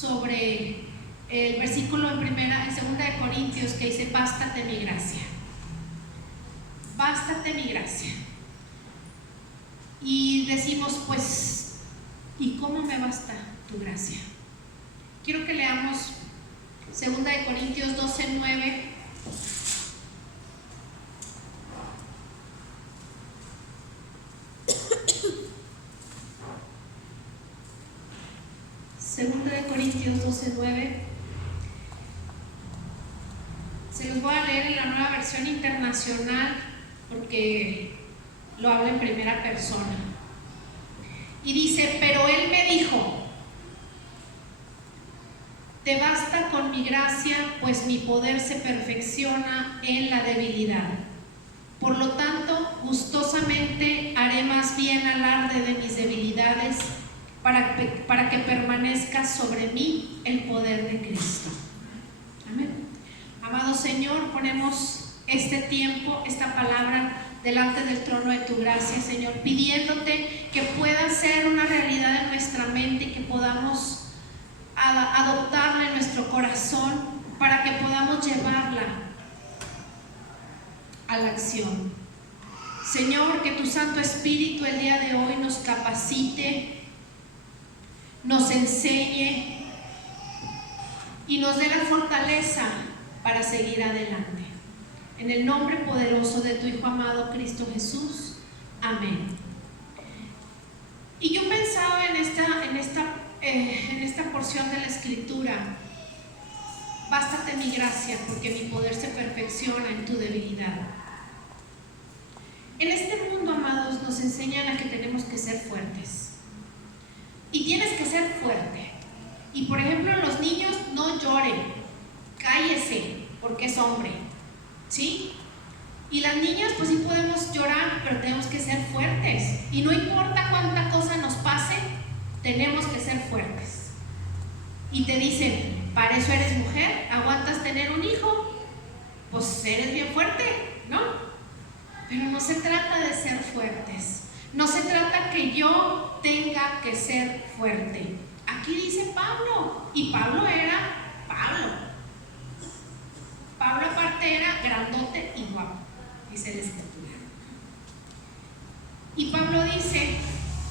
sobre el versículo en 2 Corintios que dice: bástate mi gracia. Bástate mi gracia. Y decimos, pues, ¿y cómo me basta tu gracia? Quiero que leamos 2 Corintios 12:9. Segunda de Corintios 12:9. Se los voy a leer en la Nueva Versión Internacional porque lo habla en primera persona. Y dice: pero Él me dijo: te basta con mi gracia, pues mi poder se perfecciona en la debilidad. Por lo tanto, gustosamente haré más bien alarde de mis debilidades, para que permanezca sobre mí el poder de Cristo. Amén. Amado Señor, ponemos este tiempo, esta palabra delante del trono de tu gracia, Señor, pidiéndote que pueda ser una realidad en nuestra mente y que podamos adoptarla en nuestro corazón para que podamos llevarla a la acción. Señor, que tu Santo Espíritu el día de hoy nos capacite, nos enseñe y nos dé la fortaleza para seguir adelante. En el nombre poderoso de tu Hijo amado Cristo Jesús. Amén. Y yo pensaba en esta porción de la Escritura: bástate mi gracia, porque mi poder se perfecciona en tu debilidad. En este mundo, amados, nos enseñan a que tenemos que ser fuertes. Y tienes que ser fuerte. Y por ejemplo, los niños: no lloren, cállese, porque es hombre, ¿sí? Y las niñas, pues sí podemos llorar, pero tenemos que ser fuertes. Y no importa cuánta cosa nos pase, tenemos que ser fuertes. Y te dicen: para eso eres mujer, aguantas tener un hijo, pues eres bien fuerte, ¿no? Pero no se trata de ser fuertes. No se trata que yo tenga que ser fuerte. Aquí dice Pablo, y Pablo era Pablo. Pablo aparte era grandote y guapo, dice la Escritura. Y Pablo dice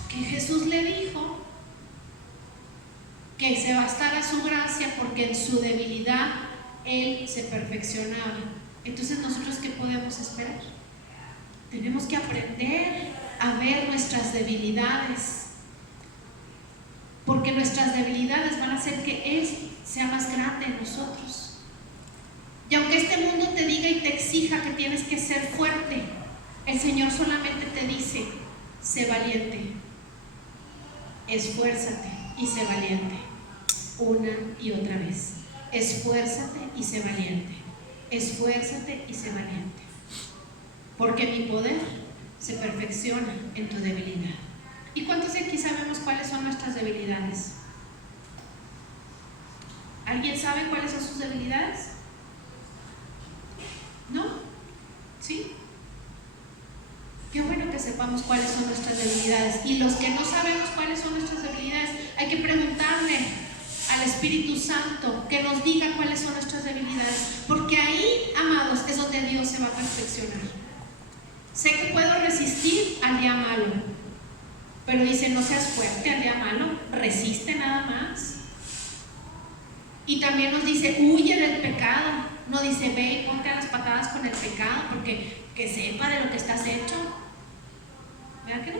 que Jesús le dijo que se bastara su gracia, porque en su debilidad Él se perfeccionaba. Entonces, ¿nosotros qué podemos esperar? Tenemos que aprender a ver nuestras debilidades, porque nuestras debilidades van a hacer que Él sea más grande en nosotros. Y aunque este mundo te diga y te exija que tienes que ser fuerte, el Señor solamente te dice: sé valiente, esfuérzate y sé valiente. Una y otra vez: esfuérzate y sé valiente, esfuérzate y sé valiente, porque mi poder se perfecciona en tu debilidad. ¿Y cuántos de aquí sabemos cuáles son nuestras debilidades? ¿Alguien sabe cuáles son sus debilidades? ¿No? ¿Sí? Qué bueno que sepamos cuáles son nuestras debilidades. Y los que no sabemos cuáles son nuestras debilidades, hay que preguntarle al Espíritu Santo que nos diga cuáles son nuestras debilidades, porque ahí, amados, es donde Dios se va a perfeccionar. Sé que puedo resistir al día malo, pero dice: no seas fuerte al día malo, resiste nada más. Y también nos dice: huye del pecado. No dice: ve y ponte a las patadas con el pecado, porque que sepa de lo que estás hecho. ¿Verdad que no?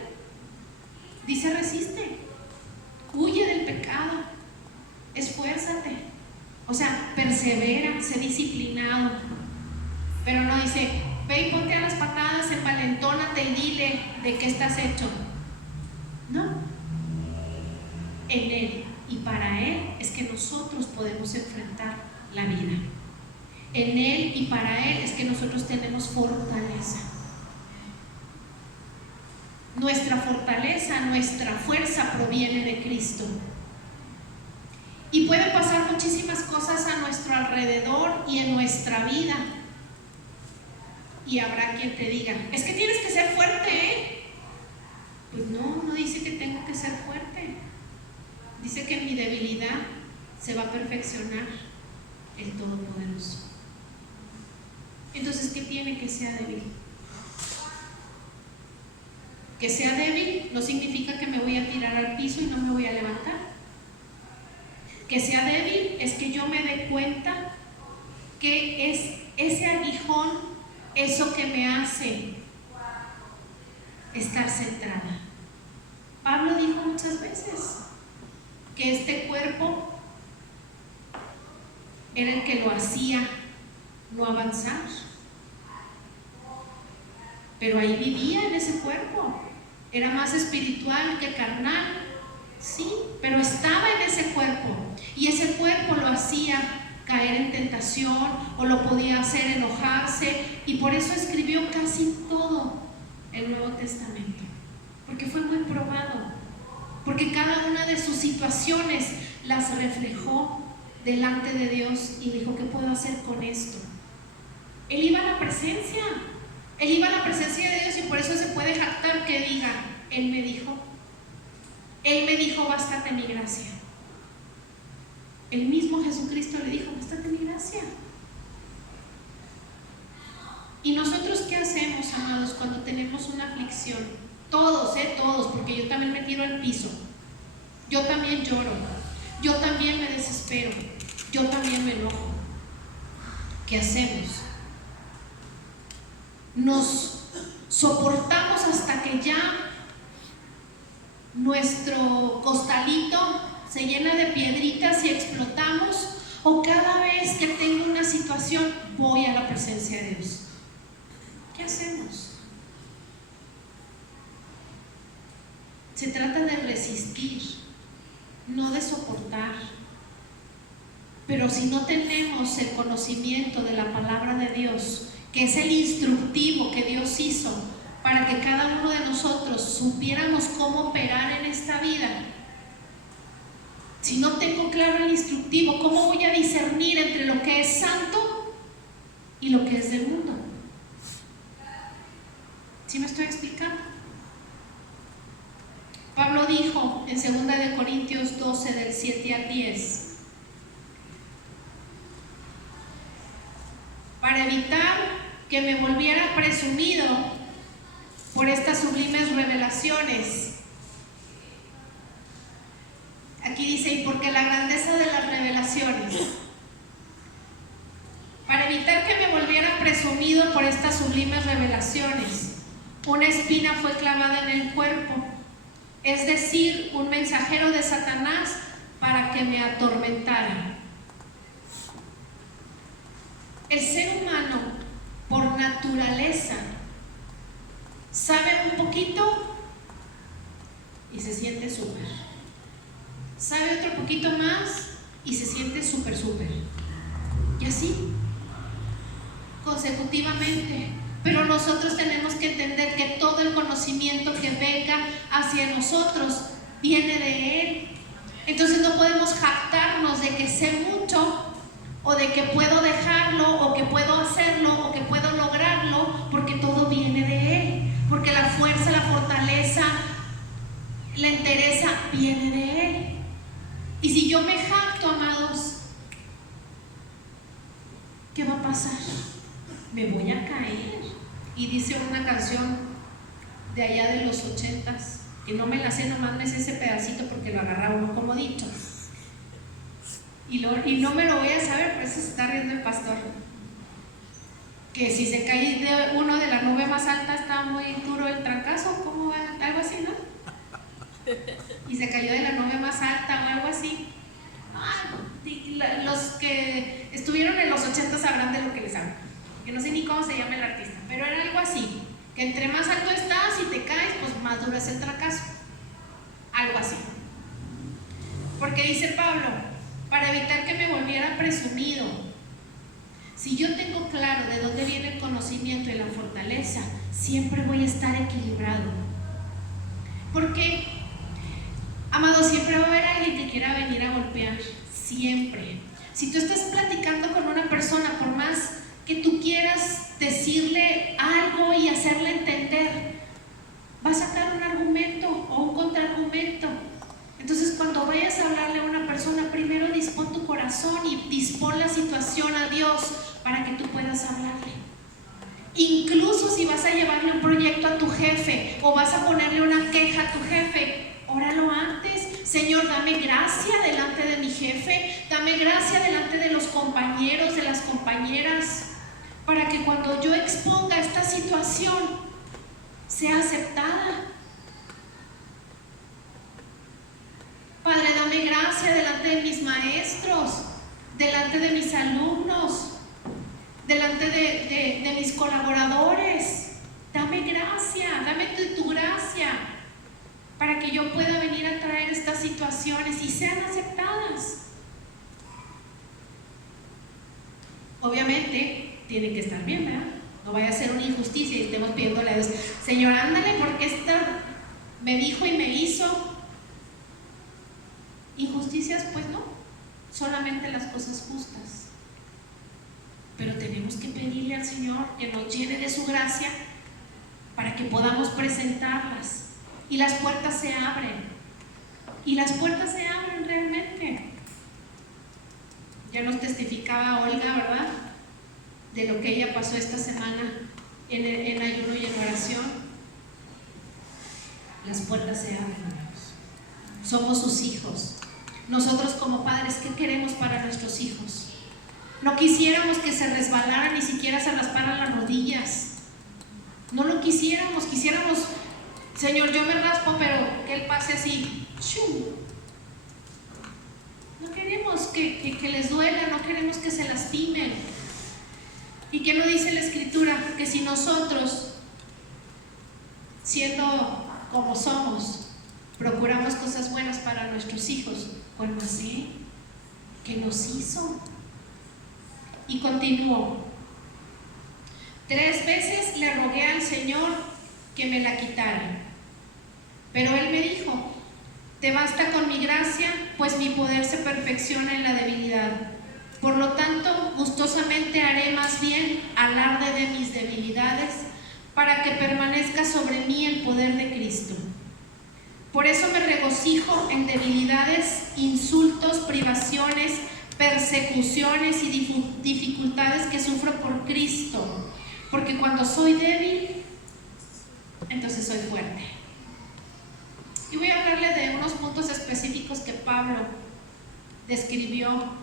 Dice: resiste, huye del pecado, esfuérzate. O sea, persevera, sé disciplinado. Pero no dice: ve y ponte a las patadas, envalentónate y dile de qué estás hecho. No. En Él y para Él es que nosotros podemos enfrentar la vida. En Él y para Él es que nosotros tenemos fortaleza. Nuestra fortaleza, nuestra fuerza proviene de Cristo. Y pueden pasar muchísimas cosas a nuestro alrededor y en nuestra vida. Y habrá quien te diga: es que tienes que ser fuerte, ¿eh? Pues no, no dice que tengo que ser fuerte. Dice que en mi debilidad se va a perfeccionar el Todopoderoso. Entonces, ¿qué tiene que sea débil? Que sea débil no significa que me voy a tirar al piso y no me voy a levantar. Que sea débil es que yo me dé cuenta que es ese aguijón, eso que me hace estar centrada. Pablo dijo muchas veces que este cuerpo era el que lo hacía no avanzar, pero ahí vivía en ese cuerpo. Era más espiritual que carnal, sí, pero estaba en ese cuerpo, y ese cuerpo lo hacía caer en tentación, o lo podía hacer enojarse, y por eso escribió casi todo el Nuevo Testamento, porque fue muy probado, porque cada una de sus situaciones las reflejó delante de Dios y dijo: ¿qué puedo hacer con esto? Él iba a la presencia de Dios, y por eso se puede jactar que diga: Él me dijo, bástate mi gracia. El mismo Jesucristo le dijo: bástate mi gracia. ¿Y nosotros qué hacemos, amados, cuando tenemos una aflicción? Todos, porque yo también me tiro al piso, yo también lloro, yo también me desespero, yo también me enojo. ¿Qué hacemos? Nos soportamos hasta que ya nuestro costalito se llena de piedritas y explotamos, o cada vez que tengo una situación voy a la presencia de Dios. ¿Qué hacemos? Se trata de resistir, no de soportar. Pero si no tenemos el conocimiento de la palabra de Dios, que es el instructivo que Dios hizo para que cada uno de nosotros supiéramos cómo operar en esta vida, si no tengo claro el instructivo, ¿cómo voy a discernir entre lo que es santo y lo que es del mundo? ¿Sí me estoy explicando? Pablo dijo en 2 Corintios 12, del 7 al 10: para evitar que me volviera presumido por estas sublimes revelaciones. Aquí dice: y porque la grandeza de las revelaciones. Para evitar que me volviera presumido por estas sublimes revelaciones, una espina fue clavada en el cuerpo, es decir, un mensajero de Satanás para que me atormentara. El ser humano, por naturaleza, sabe un poquito y se siente súper. Sabe otro poquito más y se siente súper. Y así, consecutivamente. Pero nosotros tenemos que entender que todo el conocimiento que venga hacia nosotros viene de Él. Entonces no podemos jactarnos de que sé mucho, o de que puedo dejarlo, o que puedo hacerlo, o que puedo lograrlo, porque todo viene de Él. Porque la fuerza, la fortaleza, la entereza viene de Él. Y si yo me jacto, amados, ¿qué va a pasar? Me voy a caer. Y dice una canción de allá de los 80s, que no me la sé, nomás me sé ese pedacito porque lo agarraba uno como dicho. Y no me lo voy a saber, por eso se está riendo el pastor. Que si se cae de uno de la nube más alta está muy duro el trancazo, ¿cómo va? Algo así, ¿no? Y se cayó de la nube más alta o algo así. Los que estuvieron en los 80 sabrán de lo que les hablo, que no sé ni cómo se llama el artista, pero era algo así, que entre más alto estás y te caes, pues más duro es el trancazo, algo así. Porque dice Pablo: para evitar que me volviera presumido. Si yo tengo claro de dónde viene el conocimiento y la fortaleza, siempre voy a estar equilibrado. Porque, amado, siempre va a haber alguien que quiera venir a golpear, siempre. Si tú estás platicando con una persona, por más que tú quieras decirle algo y hacerle entender, va a sacar un argumento o un contraargumento. Entonces, cuando vayas a hablarle a una persona, primero dispone dispón tu corazón y dispón la situación a Dios para que tú puedas hablarle. Incluso si vas a llevarle un proyecto a tu jefe o vas a ponerle una queja a tu jefe, óralo antes. Señor, dame gracia delante de mi jefe, dame gracia delante de los compañeros, de las compañeras, para que cuando yo exponga esta situación sea aceptada. Padre, dame gracia delante de mis maestros, delante de mis alumnos, delante de mis colaboradores. Dame gracia, dame tu gracia, para que yo pueda venir a traer estas situaciones y sean aceptadas. Obviamente, tiene que estar bien, ¿verdad? No vaya a ser una injusticia y estemos pidiéndole a Dios, Señor, ándale, porque esta me dijo y me hizo. Injusticias, pues no, solamente las cosas justas. Pero tenemos que pedirle al Señor que nos llene de su gracia para que podamos presentarlas. Y las puertas se abren. Y las puertas se abren realmente. Ya nos testificaba Olga, ¿verdad?, de lo que ella pasó esta semana en ayuno y en oración. Las puertas se abren, hermanos. Somos sus hijos. Nosotros como padres, ¿qué queremos para nuestros hijos? No quisiéramos que se resbalaran, ni siquiera se rasparan las rodillas. No lo quisiéramos. Quisiéramos, Señor, yo me raspo, pero que Él pase así. ¡Shum! No queremos que les duela, no queremos que se lastimen. ¿Y qué nos dice la Escritura? Que si nosotros, siendo como somos, procuramos cosas buenas para nuestros hijos, pues no sé, que nos hizo. Y continuó. 3 veces le rogué al Señor que me la quitara, pero Él me dijo, te basta con mi gracia, pues mi poder se perfecciona en la debilidad. Por lo tanto, gustosamente haré más bien alarde de mis debilidades, para que permanezca sobre mí el poder de Cristo. Por eso me regocijo en debilidades, insultos, privaciones, persecuciones y dificultades que sufro por Cristo, porque cuando soy débil, entonces soy fuerte. Y voy a hablarle de unos puntos específicos que Pablo describió,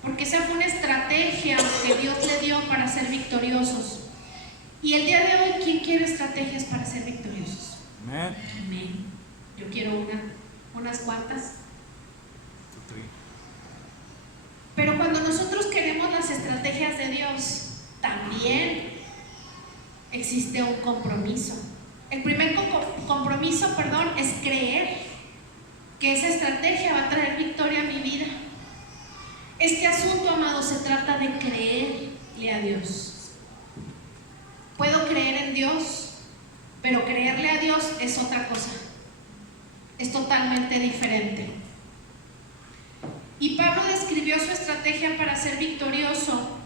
porque esa fue una estrategia que Dios le dio para ser victoriosos. Y el día de hoy, ¿quién quiere estrategias para ser victoriosos? Amén. Amén. Yo quiero unas cuantas. Pero cuando nosotros queremos las estrategias de Dios, también existe un compromiso. El primer compromiso, es creer que esa estrategia va a traer victoria a mi vida. Este asunto, amados, se trata de creerle a Dios. Puedo creer en Dios, pero creerle a Dios es otra cosa. Es totalmente diferente. Y Pablo describió su estrategia para ser victorioso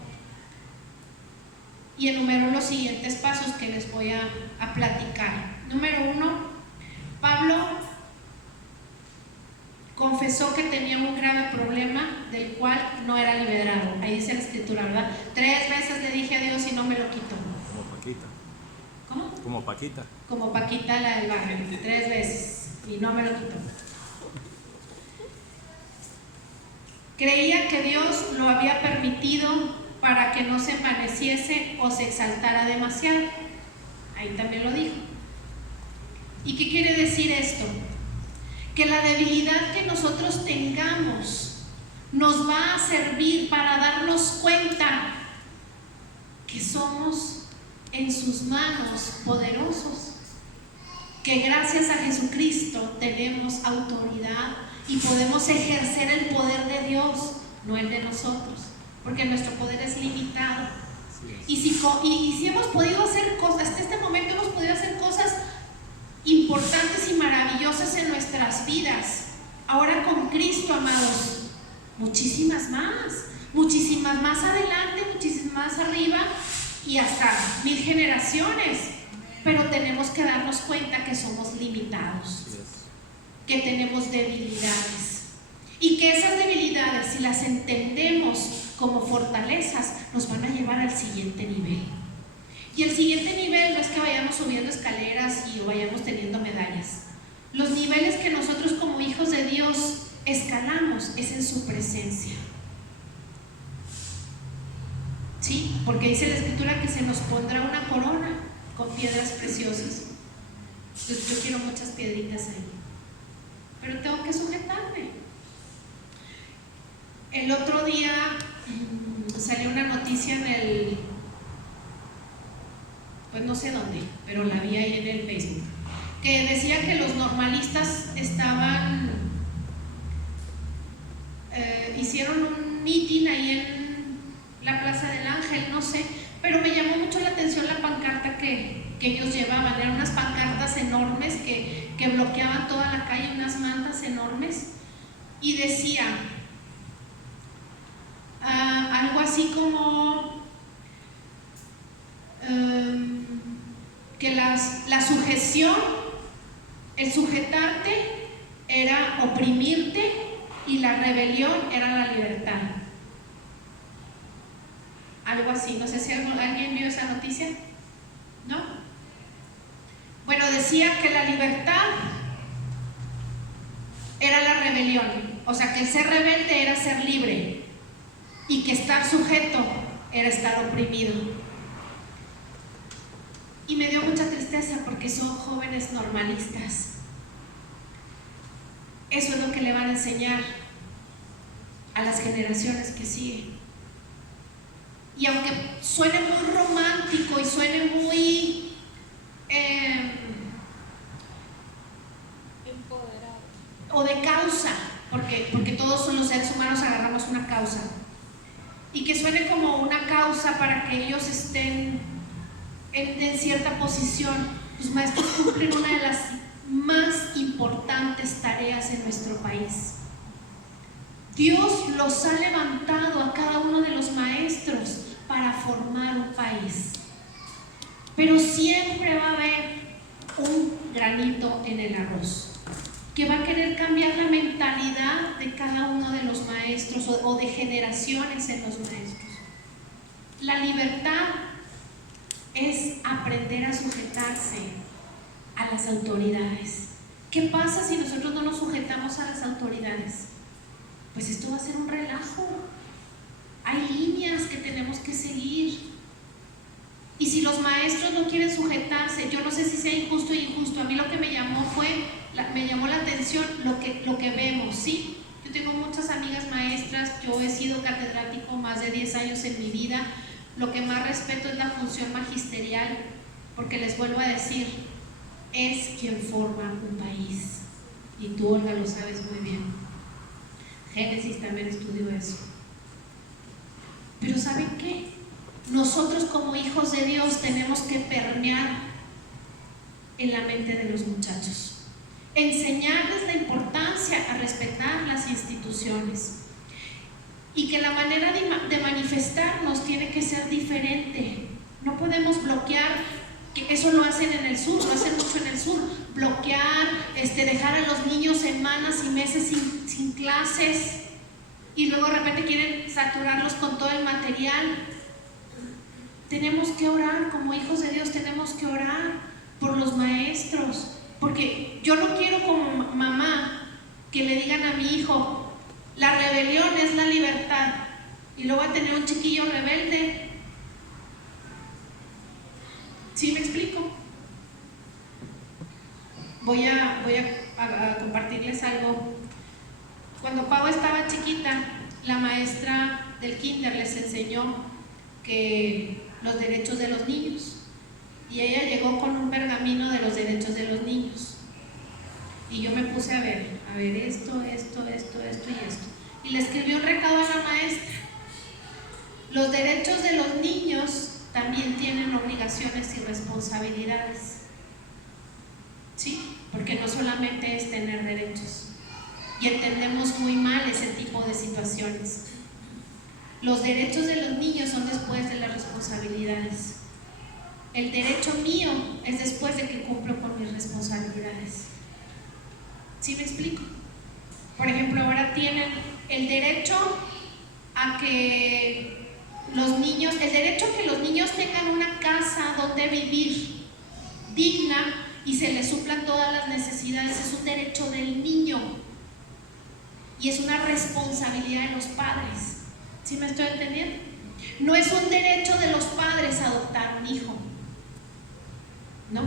y enumeró los siguientes pasos que les voy a platicar. Número 1, Pablo confesó que tenía un grave problema del cual no era liberado. Ahí dice la Escritura, ¿verdad? 3 veces le dije a Dios y no me lo quitó. Como Paquita. ¿Cómo? Como Paquita. Como Paquita la del barrio, 3 veces y no me lo quitó. Creía que Dios lo había permitido para que no se envaneciese o se exaltara demasiado. Ahí también lo dijo. ¿Y qué quiere decir esto? Que la debilidad que nosotros tengamos nos va a servir para darnos cuenta que somos en sus manos poderosos, que gracias a Jesucristo tenemos autoridad y podemos ejercer el poder de Dios, no el de nosotros, porque nuestro poder es limitado. Y si hemos podido hacer cosas, hasta este momento hemos podido hacer cosas importantes y maravillosas en nuestras vidas, ahora con Cristo, amados, muchísimas más adelante, muchísimas más arriba y hasta 1000 generaciones. Pero tenemos que darnos cuenta que somos limitados, que tenemos debilidades y que esas debilidades, si si las entendemos como fortalezas, nos van a llevar al siguiente nivel. Y el siguiente nivel no es que vayamos subiendo escaleras y vayamos teniendo medallas. Los niveles que nosotros como hijos de Dios escalamos es en su presencia. Sí, porque dice la Escritura que se nos pondrá una corona con piedras preciosas. Entonces yo quiero muchas piedritas ahí, pero tengo que sujetarme. El otro día salió una noticia pues no sé dónde, pero la vi ahí en el Facebook, que decía que los normalistas hicieron un mitin ahí en la Plaza del Ángel, no sé, pero me llamó mucho la atención la pancarta que ellos llevaban. Eran unas pancartas enormes que bloqueaban toda la calle, unas mantas enormes, y decía algo así como que la sujeción, el sujetarte era oprimirte y la rebelión era la libertad. Algo así, no sé si alguien vio esa noticia, ¿no? Bueno, decía que la libertad era la rebelión, o sea que el ser rebelde era ser libre y que estar sujeto era estar oprimido. Y me dio mucha tristeza porque son jóvenes normalistas. Eso es lo que le van a enseñar a las generaciones que siguen. Y aunque suene muy romántico y suene muy empoderado o de causa, porque todos los seres humanos agarramos una causa, y que suene como una causa para que ellos estén en cierta posición, los maestros cumplen una de las más importantes tareas en nuestro país. Dios los ha levantado a cada uno de los maestros para formar un país, pero siempre va a haber un granito en el arroz que va a querer cambiar la mentalidad de cada uno de los maestros o de generaciones en los maestros. La libertad es aprender a sujetarse a las autoridades. ¿Qué pasa si nosotros no nos sujetamos a las autoridades? Pues esto va a ser un relajo. Hay líneas que tenemos que seguir. Y si los maestros no quieren sujetarse, yo no sé si sea injusto o injusto. A mí lo que me llamó la atención lo que vemos, ¿sí? Yo tengo muchas amigas maestras, yo he sido catedrático más de 10 años en mi vida. Lo que más respeto es la función magisterial, porque les vuelvo a decir, es quien forma un país. Y tú, Olga, lo sabes muy bien. Génesis también estudió eso. Pero ¿saben qué? Nosotros como hijos de Dios tenemos que permear en la mente de los muchachos, enseñarles la importancia a respetar las instituciones, y que la manera de manifestarnos tiene que ser diferente. No podemos bloquear, que eso lo hacen en el sur, lo hacen mucho en el sur, bloquear, dejar a los niños semanas y meses sin clases, y luego de repente quieren saturarlos con todo el material. Tenemos que orar, como hijos de Dios tenemos que orar por los maestros, porque yo no quiero como mamá que le digan a mi hijo, la rebelión es la libertad, y luego va a tener un chiquillo rebelde. ¿Sí me explico? Voy a compartirles algo. Cuando Pau estaba chiquita, la maestra del kinder les enseñó que los derechos de los niños, y ella llegó con un pergamino de los derechos de los niños, y yo me puse a ver esto y esto, y le escribió un recado a la maestra. Los derechos de los niños también tienen obligaciones y responsabilidades, ¿sí? Porque no solamente es tener derechos, y entendemos muy mal ese tipo de situaciones. Los derechos de los niños son después de las responsabilidades. El derecho mío es después de que cumplo con mis responsabilidades. ¿Sí me explico? Por ejemplo, ahora tienen el derecho a que los niños, el derecho a que los niños tengan una casa donde vivir digna y se les suplan todas las necesidades, es un derecho del niño y es una responsabilidad de los padres. ¿Sí me estoy entendiendo? No es un derecho de los padres adoptar un hijo, no,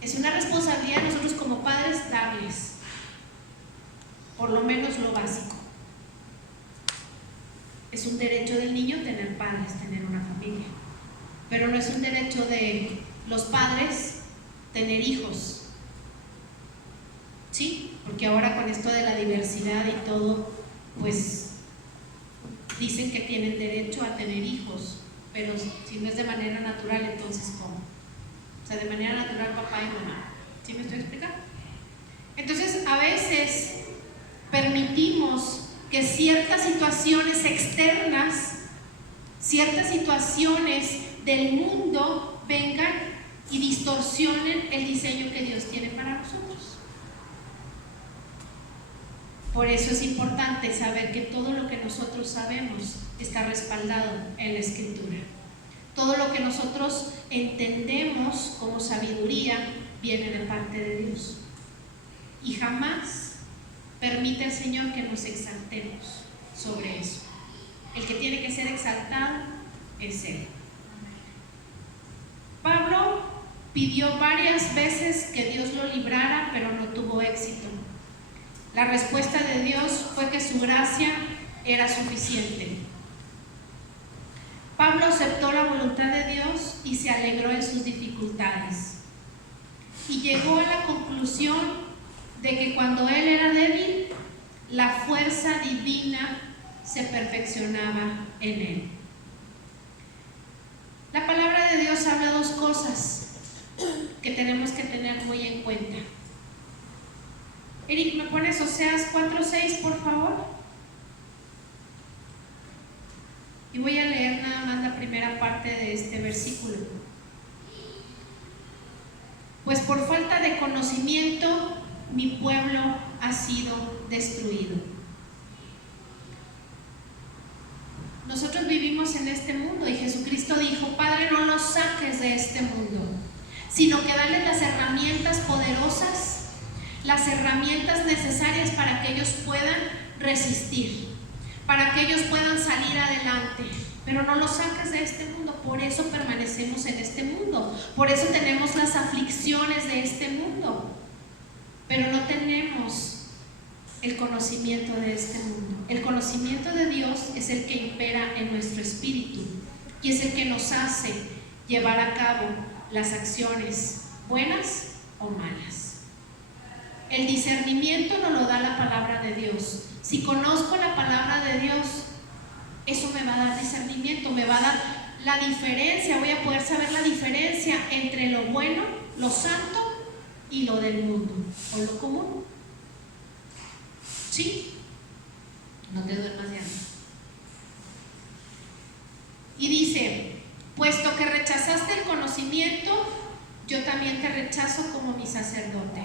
es una responsabilidad de nosotros como padres darles por lo menos lo básico. Es un derecho del niño tener padres, tener una familia, pero no es un derecho de los padres tener hijos. ¿Sí? Porque ahora con esto de la diversidad y todo, pues dicen que tienen derecho a tener hijos, pero si no es de manera natural, entonces ¿cómo? O sea, de manera natural papá y mamá. ¿Sí me estoy explicando? Entonces, a veces permitimos que ciertas situaciones externas, ciertas situaciones del mundo vengan y distorsionen el diseño que Dios tiene para nosotros. Por eso es importante saber que todo lo que nosotros sabemos está respaldado en la Escritura. Todo lo que nosotros entendemos como sabiduría viene de parte de Dios. Y jamás permite el Señor que nos exaltemos sobre eso. El que tiene que ser exaltado es Él. Pablo pidió varias veces que Dios lo librara, pero no tuvo éxito. La respuesta de Dios fue que su gracia era suficiente. Pablo aceptó la voluntad de Dios y se alegró en sus dificultades. Y llegó a la conclusión de que cuando él era débil, la fuerza divina se perfeccionaba en él. La palabra de Dios habla dos cosas que tenemos que tener muy en cuenta. Eric, ¿me pones Oseas 4:6, por favor? Y voy a leer nada más la primera parte de este versículo. Pues por falta de conocimiento, mi pueblo ha sido destruido. Nosotros vivimos en este mundo y Jesucristo dijo: Padre, no los saques de este mundo, sino que dale las herramientas poderosas, las herramientas necesarias para que ellos puedan resistir, para que ellos puedan salir adelante. Pero no los saques de este mundo. Por eso permanecemos en este mundo, por eso tenemos las aflicciones de este mundo, pero no tenemos el conocimiento de este mundo. El conocimiento de Dios es el que impera en nuestro espíritu y es el que nos hace llevar a cabo las acciones buenas o malas. El discernimiento nos lo da la palabra de Dios. Si conozco la palabra de Dios, eso me va a dar discernimiento, me va a dar la diferencia, voy a poder saber la diferencia entre lo bueno, lo santo y lo del mundo o lo común. ¿Sí? No te duermas ya. Y dice: puesto que rechazaste el conocimiento, yo también te rechazo como mi sacerdote.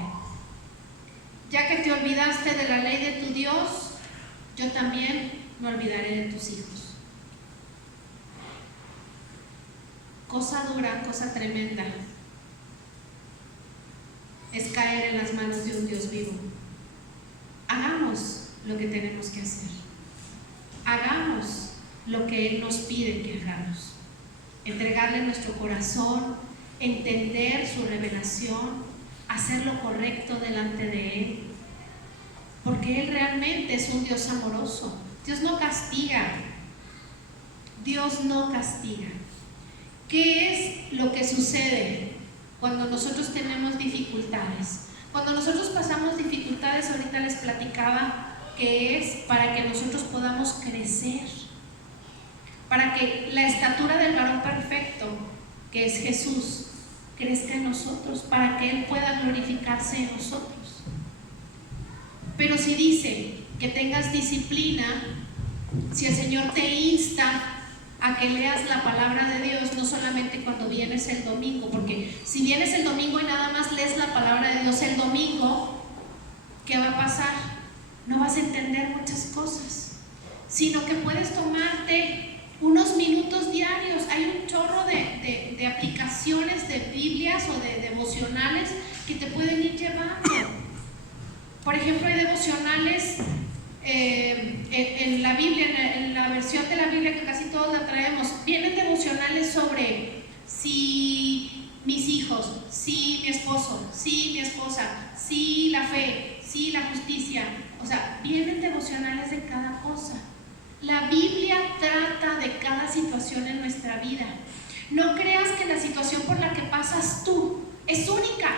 Ya que te olvidaste de la ley de tu Dios, yo también me olvidaré de tus hijos. Cosa dura, cosa tremenda es caer en las manos de un Dios vivo. Hagamos lo que tenemos que hacer. Hagamos lo que Él nos pide que hagamos. Entregarle nuestro corazón, entender su revelación, hacer lo correcto delante de Él. Porque Él realmente es un Dios amoroso. Dios no castiga. Dios no castiga. ¿Qué es lo que sucede cuando nosotros tenemos dificultades? Cuando nosotros pasamos dificultades, ahorita les platicaba que es para que nosotros podamos crecer, para que la estatura del varón perfecto, que es Jesús, crezca en nosotros, para que Él pueda glorificarse en nosotros. Pero si dice que tengas disciplina, si el Señor te insta a que leas la palabra de Dios, no solamente cuando vienes el domingo, porque si vienes el domingo y nada más lees la palabra de Dios el domingo, ¿qué va a pasar? No vas a entender muchas cosas. sino que puedes tomarte unos minutos diarios. Hay un chorro de aplicaciones de Biblias o de devocionales que te pueden ir llevando. Por ejemplo, hay devocionales en la Biblia, en la versión de la Biblia que casi todos la traemos, vienen devocionales sobre si mis hijos, si mi esposo, si mi esposa, si la fe, si la justicia. O sea, vienen devocionales de cada cosa. La Biblia trata de cada situación en nuestra vida. No creas que la situación por la que pasas tú es única.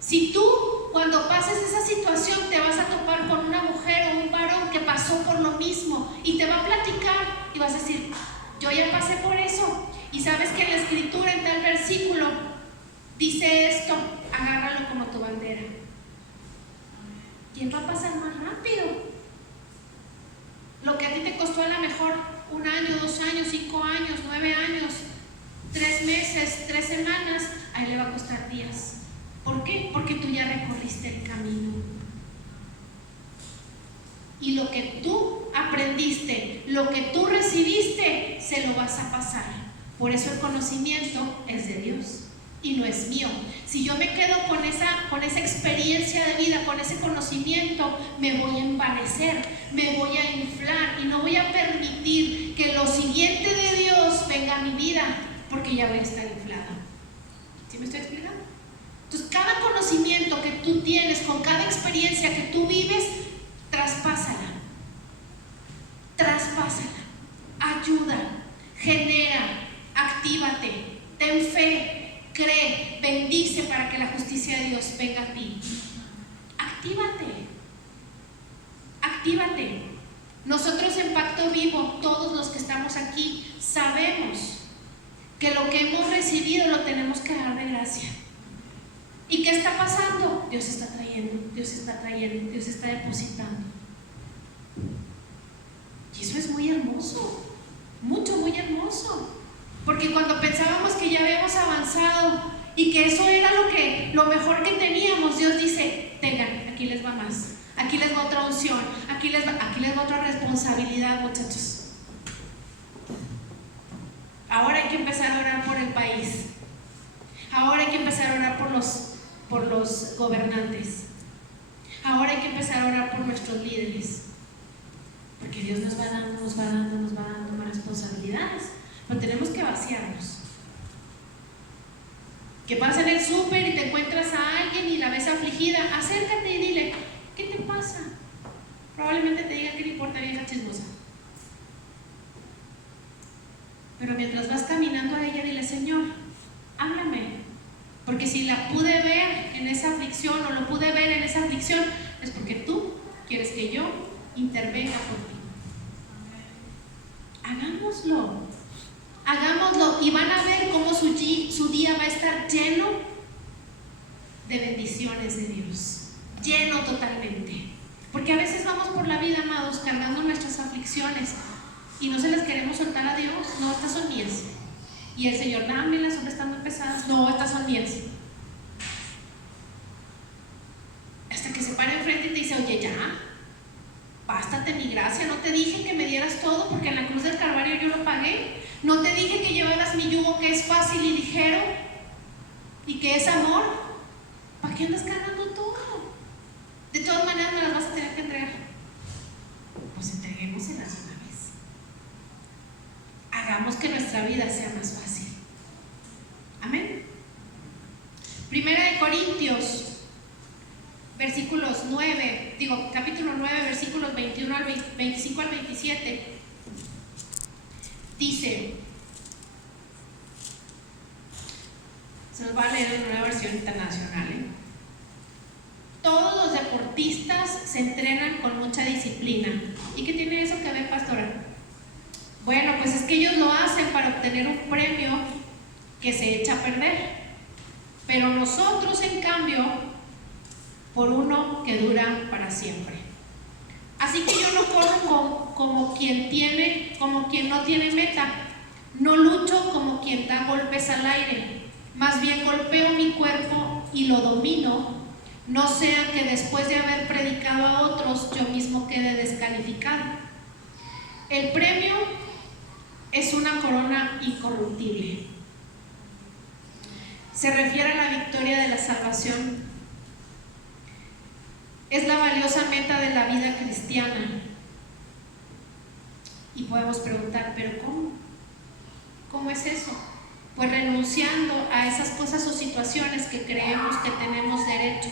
Si tú, cuando pases esa situación, te vas a topar con una mujer o un varón que pasó por lo mismo y te va a platicar y vas a decir, yo ya pasé por eso. Y sabes que en la escritura, en tal versículo, dice esto, agárralo como tu bandera. ¿Quién va a pasar más rápido? Lo que a ti te costó a lo mejor 1 año, 2 años, 5 años, 9 años, 3 meses, 3 semanas, a él le va a costar días. ¿Por qué? Porque tú ya recorriste el camino. Y lo que tú aprendiste, lo que tú recibiste, se lo vas a pasar. Por eso el conocimiento es de Dios y no es mío. Si yo me quedo con esa experiencia de vida, con ese conocimiento, me voy a envanecer, me voy a inflar y no voy a permitir que lo siguiente de Dios venga a mi vida, porque ya voy a estar inflada. ¿Sí me estoy explicando? Entonces, cada conocimiento que tú tienes, con cada experiencia que tú vives, traspásala, ayuda, genera, actívate, ten fe, cree, bendice para que la justicia de Dios venga a ti. Actívate. Nosotros en Pacto Vivo, todos los que estamos aquí, sabemos que lo que hemos recibido lo tenemos que dar de gracia. ¿Y qué está pasando? Dios está trayendo, Dios está depositando. Y eso es muy hermoso, muy hermoso. Porque cuando pensábamos que ya habíamos avanzado y que eso era lo mejor que teníamos, Dios dice, tengan, aquí les va más, aquí les va otra unción, aquí les va otra responsabilidad, muchachos. Ahora hay que empezar a orar por el país. Ahora hay que empezar a orar por los gobernantes. Ahora hay que empezar a orar por nuestros líderes. Porque Dios nos va dando más responsabilidades. Pero tenemos que vaciarnos. Que vas en el súper y te encuentras a alguien y la ves afligida, acércate y dile, ¿qué te pasa? Probablemente te diga que le importa, vieja chismosa. Pero mientras vas caminando a ella, dile, Señor, háblame. Porque si la pude ver en esa aflicción o lo pude ver en esa aflicción, es porque tú quieres que yo intervenga por ti. Hagámoslo y van a ver cómo su día va a estar lleno de bendiciones de Dios, lleno totalmente. Porque a veces vamos por la vida, amados, cargando nuestras aflicciones y no se las queremos soltar a Dios. No, estas son mías. Y el Señor, dámelas, son están muy pesadas. No, estas son mías. Hasta que se para enfrente y te dice, oye, ya, bástate mi gracia. No te dije que me dieras todo porque en la cruz del Calvario yo lo pagué. No te dije que llevaras mi yugo, que es fácil y ligero y que es amor. ¿Para qué andas cargando todo? De todas maneras me las vas a tener que entregar. Pues entreguémoselas una vez. Hagamos que nuestra vida sea más fácil. Amén. Primera de Corintios, capítulo 9, versículos 21 al 25 al 27, dice, se los va a leer en una versión internacional, Todos los deportistas se entrenan con mucha disciplina. ¿Y qué tiene eso que ver, pastora? Bueno, pues es que ellos lo hacen para obtener un premio que se echa a perder. Pero nosotros, en cambio, por uno que dura para siempre. Así que yo no corro como quien no tiene meta. No lucho como quien da golpes al aire. Más bien golpeo mi cuerpo y lo domino, no sea que después de haber predicado a otros yo mismo quede descalificado. El premio es una corona incorruptible. Se refiere a la victoria de la salvación. Es la valiosa meta de la vida cristiana. Y podemos preguntar, ¿pero cómo? ¿Cómo es eso? Pues renunciando a esas cosas o situaciones que creemos que tenemos derecho,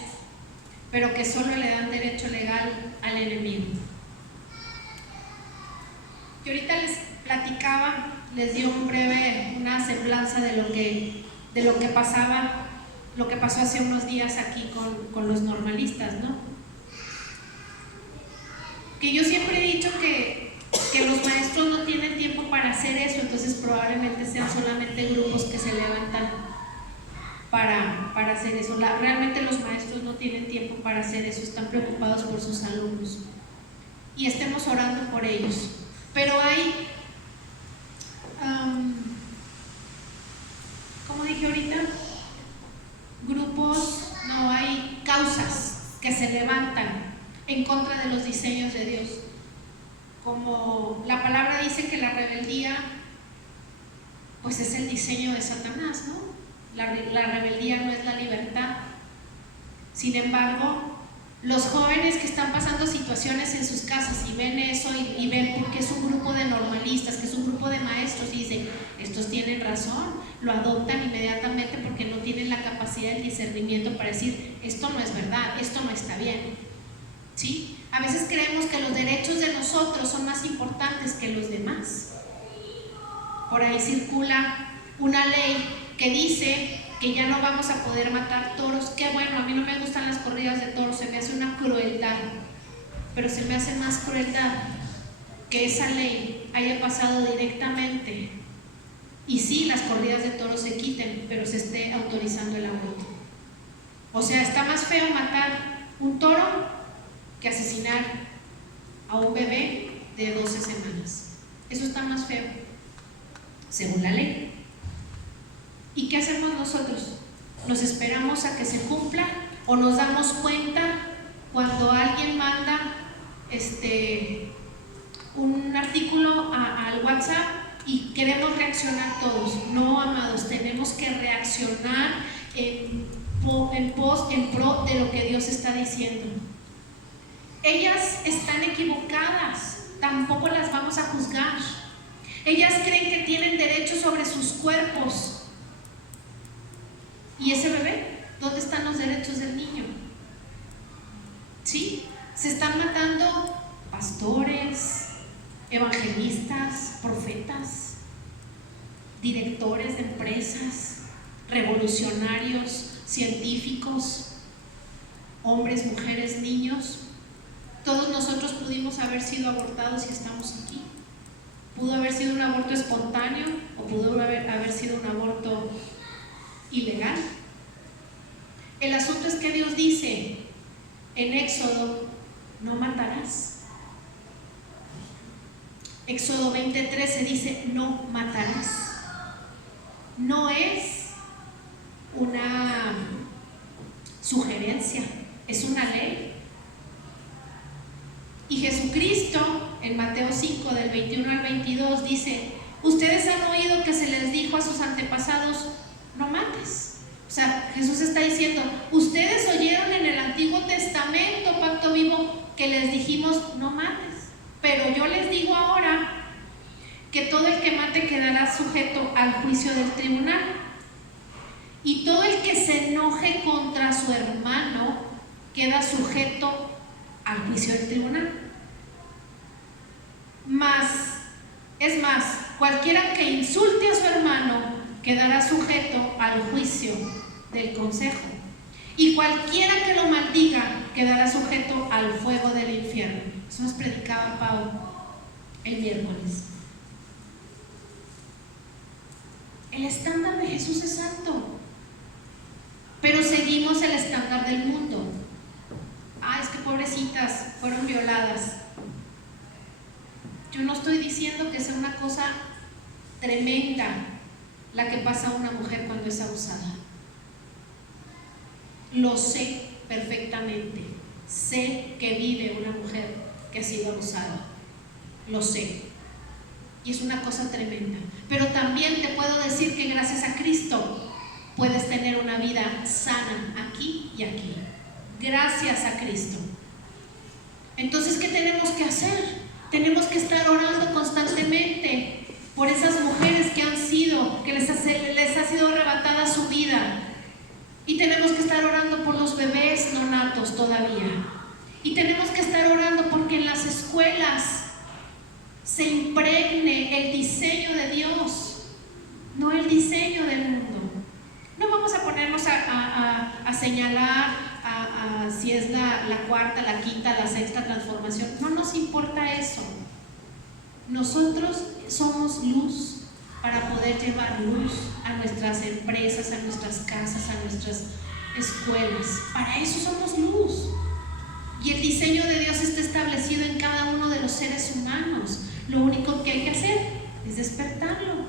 pero que solo le dan derecho legal al enemigo. Yo ahorita les platicaba, les dio una semblanza de lo que pasaba, lo que pasó hace unos días aquí con los normalistas, ¿no? Que yo siempre he dicho que los maestros no tienen tiempo para hacer eso, entonces probablemente sean solamente grupos que se levantan para hacer eso. Realmente los maestros no tienen tiempo para hacer eso, están preocupados por sus alumnos y estemos orando por ellos. Pero hay, como dije ahorita, hay causas que se levantan en contra de los diseños de Dios. Como la palabra dice que la rebeldía pues es el diseño de Satanás, ¿no? La rebeldía no es la libertad. Sin embargo, los jóvenes que están pasando situaciones en sus casas y ven eso y ven porque es un grupo de normalistas, que es un grupo de maestros, y dicen, estos tienen razón, lo adoptan inmediatamente porque no tienen la capacidad del discernimiento para decir, esto no es verdad, esto no está bien, ¿sí? A veces creemos que los derechos de nosotros son más importantes que los demás. Por ahí circula una ley que dice que ya no vamos a poder matar toros. Qué bueno, a mí no me gustan las corridas de toros, se me hace una crueldad, pero se me hace más crueldad que esa ley haya pasado directamente y sí, las corridas de toros se quiten, pero se esté autorizando el aborto. O sea, está más feo matar un toro que asesinar a un bebé de 12 semanas. Eso está más feo, según la ley. ¿Y qué hacemos nosotros? ¿Nos esperamos a que se cumpla o nos damos cuenta cuando alguien manda un artículo al WhatsApp y queremos reaccionar todos? No, amados, tenemos que reaccionar en pro de lo que Dios está diciendo. Ellas están equivocadas, tampoco las vamos a juzgar. Ellas creen que tienen derecho sobre sus cuerpos. ¿Y ese bebé? ¿Dónde están los derechos del niño? ¿Sí? Se están matando pastores, evangelistas, profetas, directores de empresas, revolucionarios, científicos, hombres, mujeres, niños. Todos nosotros pudimos haber sido abortados y estamos aquí. Pudo haber sido un aborto espontáneo o pudo haber sido un aborto ilegal. El asunto es que Dios dice en Éxodo, no matarás. Éxodo 20:13 dice, no matarás. No es una sugerencia, es una ley. Y Jesucristo en Mateo 5 del 21 al 22 dice, ustedes han oído que se les dijo a sus antepasados, no mates. O sea, Jesús está diciendo, ustedes oyeron en el Antiguo Testamento, pacto vivo, que les dijimos, no mates. Pero yo les digo ahora que todo el que mate quedará sujeto al juicio del tribunal. Y todo el que se enoje contra su hermano queda sujeto al juicio del tribunal. Es más, cualquiera que insulte a su hermano quedará sujeto al juicio del consejo. Y cualquiera que lo maldiga quedará sujeto al fuego del infierno. Eso nos predicaba Pau el miércoles. El estándar de Jesús es santo, pero seguimos el estándar del mundo. Es que pobrecitas, fueron violadas. Yo no estoy diciendo que sea una cosa tremenda la que pasa a una mujer cuando es abusada. Lo sé perfectamente. Sé que vive una mujer que ha sido abusada. Lo sé. Y es una cosa tremenda. Pero también te puedo decir que gracias a Cristo puedes tener una vida sana aquí y aquí. Gracias a Cristo. Entonces, ¿qué tenemos que hacer? Tenemos que estar orando constantemente por esas mujeres que han sido, que les ha sido arrebatada su vida. Y tenemos que estar orando por los bebés no natos todavía. Y tenemos que estar orando porque en las escuelas se impregne el diseño de Dios, no el diseño del mundo. No vamos a ponernos a señalar si es la cuarta, la quinta, la sexta transformación. No nos importa eso. Nosotros somos luz para poder llevar luz a nuestras empresas, a nuestras casas, a nuestras escuelas. Para eso somos luz. Y el diseño de Dios está establecido en cada uno de los seres humanos. Lo único que hay que hacer es despertarlo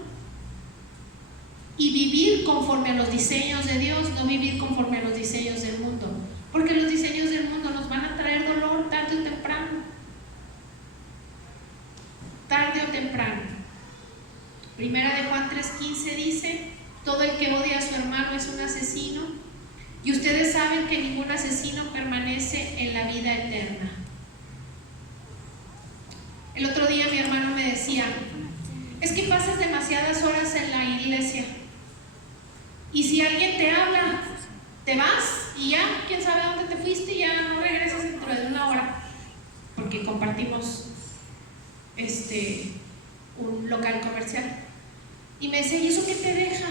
y vivir conforme a los diseños de Dios, no vivir conforme a los diseños del mundo, porque los diseños del mundo nos van a traer dolor tarde o temprano. Tarde o temprano. Primera de Juan 3:15 dice: todo el que odia a su hermano es un asesino, y ustedes saben que ningún asesino permanece en la vida eterna. El otro día mi hermano me decía: es que pasas demasiadas horas en la iglesia, y si alguien te habla, te vas y ya, quién sabe a dónde te fuiste, y ya no regresas dentro de una hora, porque compartimos un local comercial. Y me decía: ¿y eso qué te deja?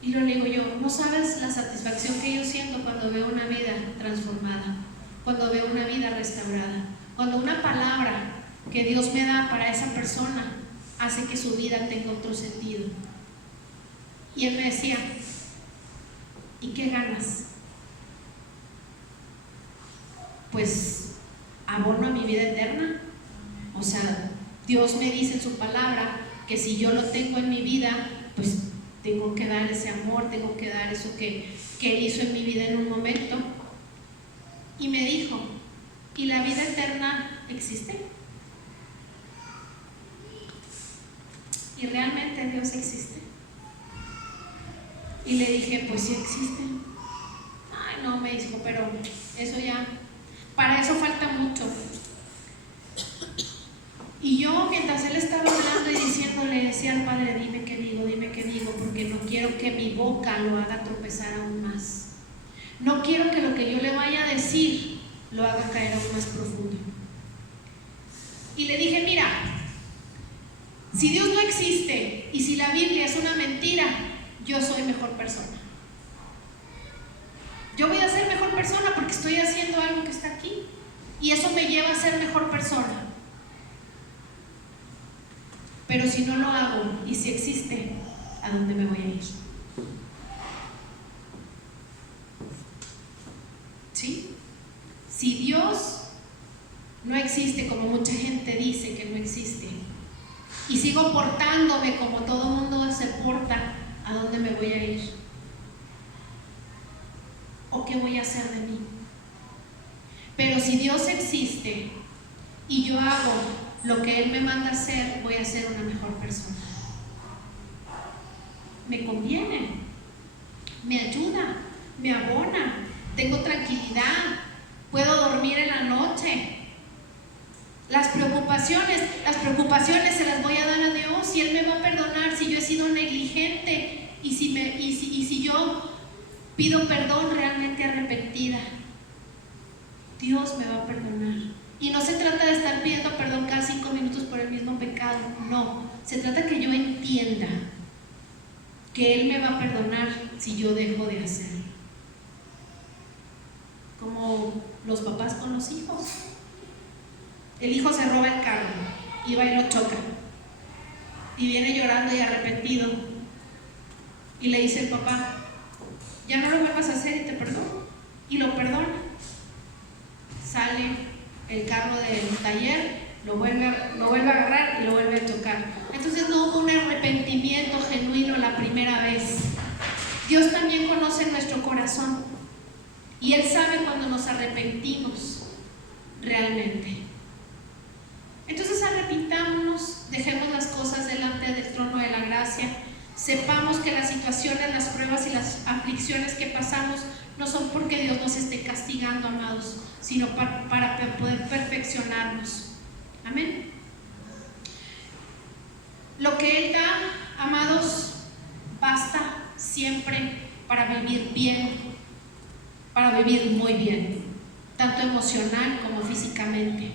Y le digo yo: no sabes la satisfacción que yo siento cuando veo una vida transformada, cuando veo una vida restaurada, cuando una palabra que Dios me da para esa persona hace que su vida tenga otro sentido. Y él me decía: ¿y qué ganas? Pues abono a mi vida eterna. O sea, Dios me dice en su palabra que si yo lo tengo en mi vida, pues tengo que dar ese amor, tengo que dar eso que Él hizo en mi vida en un momento. Y me dijo: ¿y la vida eterna existe? ¿Y realmente Dios existe? Y le dije: pues sí existe. Ay, no, me dijo, pero eso ya, para eso falta mucho. Y yo, mientras él estaba hablando y diciéndole, decía al Padre: dime qué digo, porque no quiero que mi boca lo haga tropezar aún más. No quiero que lo que yo le vaya a decir lo haga caer aún más profundo. Y le dije: mira, si Dios no existe y si la Biblia es una mentira, yo soy mejor persona. Yo voy a ser mejor persona porque estoy haciendo algo que está aquí, y eso me lleva a ser mejor persona. Pero si no lo hago y si existe, ¿a dónde me voy a ir? ¿Sí? Si Dios no existe, como mucha gente dice que no existe, y sigo portándome como todo mundo se porta, ¿a dónde me voy a ir? ¿O qué voy a hacer de mí? Pero si Dios existe y yo hago lo que Él me manda hacer, voy a ser una mejor persona. Me conviene, me ayuda, me abona, tengo tranquilidad, puedo dormir en la noche. Las preocupaciones se las voy a dar a Dios, y Él me va a perdonar si yo he sido negligente y si yo pido perdón realmente arrepentida. Dios me va a perdonar. Y no se trata de estar pidiendo perdón cada 5 minutos por el mismo pecado, no. Se trata que yo entienda que Él me va a perdonar si yo dejo de hacerlo. Como los papás con los hijos. El hijo se roba el carro y va y lo choca, y viene llorando y arrepentido, y le dice el papá: ya no lo vuelvas a hacer y te perdono, y lo perdona. Sale el carro del taller, lo vuelve a agarrar y lo vuelve a chocar. Entonces no hubo un arrepentimiento genuino la primera vez. Dios también conoce nuestro corazón, y Él sabe cuando nos arrepentimos realmente. Entonces arrepintámonos, dejemos que las situaciones, las pruebas y las aflicciones que pasamos no son porque Dios nos esté castigando, amados, sino para poder perfeccionarnos. Amén. Lo que Él da, amados, basta siempre para vivir bien, para vivir muy bien, tanto emocional como físicamente.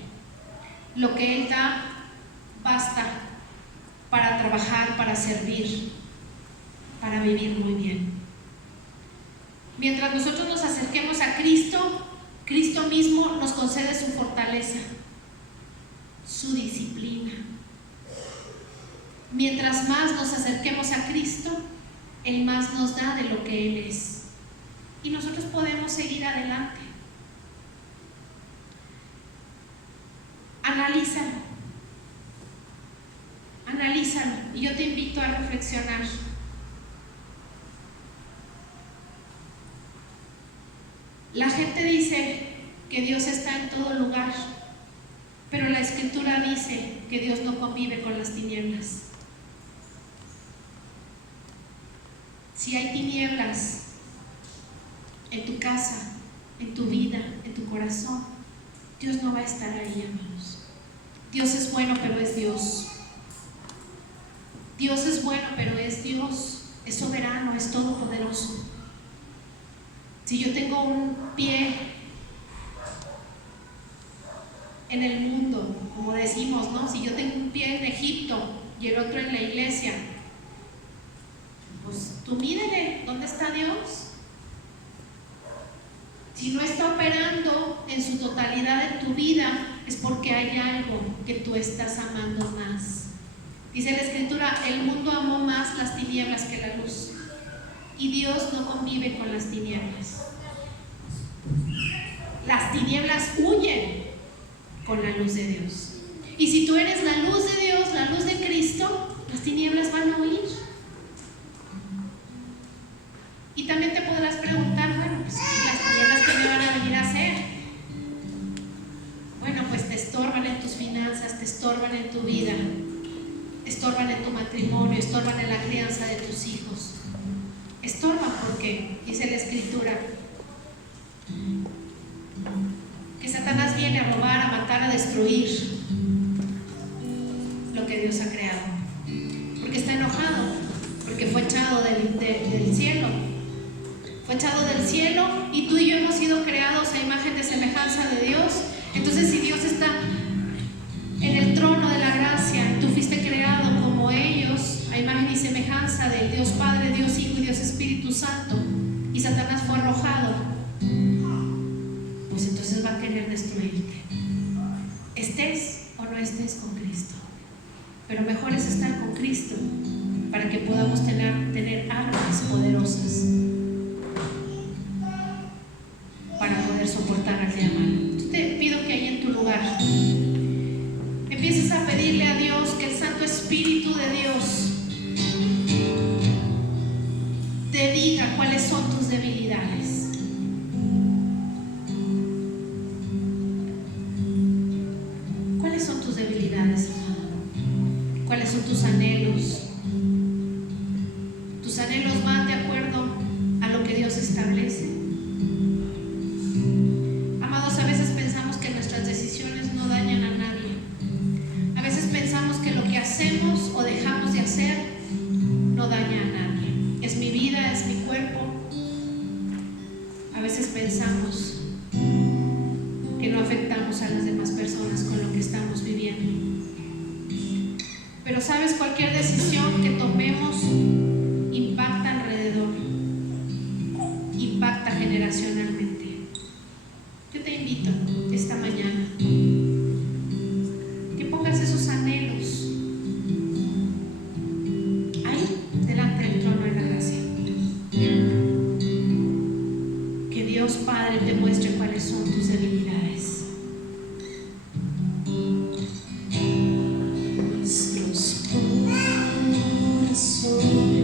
Lo que Él da basta para trabajar, para servir, para vivir muy bien. Mientras nosotros nos acerquemos a Cristo, Cristo mismo nos concede su fortaleza, su disciplina. Mientras más nos acerquemos a Cristo, Él más nos da de lo que Él es. Y nosotros podemos seguir adelante. Analízalo. Analízalo. Y yo te invito a reflexionar. La gente dice que Dios está en todo lugar, pero la Escritura dice que Dios no convive con las tinieblas. Si hay tinieblas en tu casa, en tu vida, en tu corazón, Dios no va a estar ahí, amados. Dios es bueno, pero es Dios. Dios es bueno, pero es Dios. Es soberano, es todopoderoso. Si yo tengo un pie en el mundo, como decimos, ¿no? Si yo tengo un pie en Egipto y el otro en la iglesia, pues tú mídele, ¿dónde está Dios? Si no está operando en su totalidad en tu vida, es porque hay algo que tú estás amando más. Dice la Escritura, el mundo amó más las tinieblas que la luz, y Dios no convive con las tinieblas. Las tinieblas huyen con la luz de Dios. Y si tú eres la luz de Dios, la luz de Cristo, las tinieblas van a huir. Y también te podrás preguntar, bueno, pues las tinieblas, ¿qué me van a venir a hacer? Bueno, pues te estorban en tus finanzas, te estorban en tu vida, estorban en tu matrimonio, estorban en la crianza de tus hijos. Estorban porque, dice la Escritura, que Satanás viene a robar, a matar, a destruir lo que Dios ha creado. Porque está enojado, porque fue echado del cielo. Fue echado del cielo y tú y yo hemos sido creados a imagen de semejanza de Dios. Entonces, si Dios está en el trono de la gracia, tú fuiste creado como ellos, a imagen y semejanza del Dios Padre, Dios Hijo y Dios Espíritu Santo, y Satanás fue arrojado, pues entonces va a querer destruirte, estés o no estés con Cristo. Pero mejor es estar con Cristo para que podamos tener armas poderosas para poder soportar al día malo. Yo te pido que ahí en tu lugar empieces a pedirle a Dios que el Santo Espíritu de Dios te diga cuáles son tus debilidades. ¿Cuáles son tus debilidades, amado? ¿Cuáles son tus anhelos? ¿Tus anhelos van de acuerdo a lo que Dios establece? Amados, a veces pensamos que nuestras decisiones no dañan a nadie. A veces pensamos que lo que hacemos o dejamos de hacer no daña a nadie. Es mi vida, es mi cuerpo. A veces pensamos que no afectamos a las demás personas con lo que estamos viviendo. Pero sabes, cualquier decisión que tomemos impacta alrededor, impacta generacionalmente. Yo te invito esta mañana que pongas esos anhelos ahí delante del trono de la gracia. Que Dios Padre